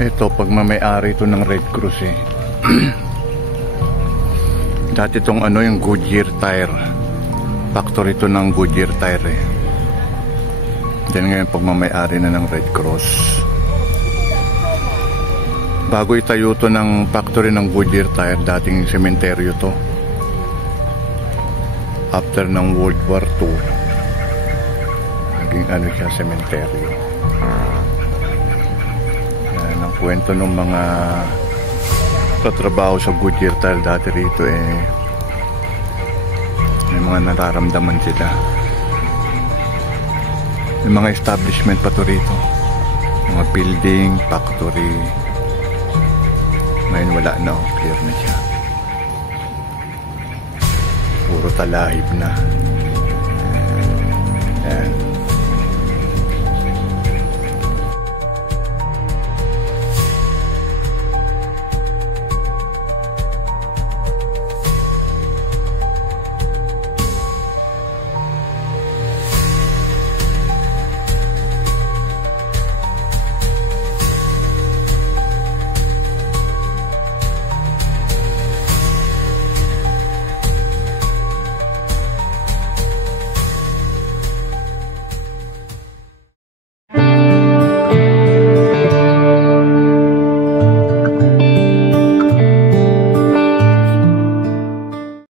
Ito, pagmamayari ito ng Red Cross eh. Dati itong ano, yung Goodyear tire. Factory ito ng Goodyear tire eh. Then ngayon pagmamayari na ng Red Cross. Bago itayo ito ng factory ng Goodyear tire, dating sementeryo to. After ng World War II, naging ano siya, sementeryo. Yan ang kwento ng mga tatrabaho sa Goodyear tire dati rito eh. May mga nararamdaman sila. May mga establishment pa to rito. Mga building, factory. Ngayon wala na, clear na siya. Puro talahib na.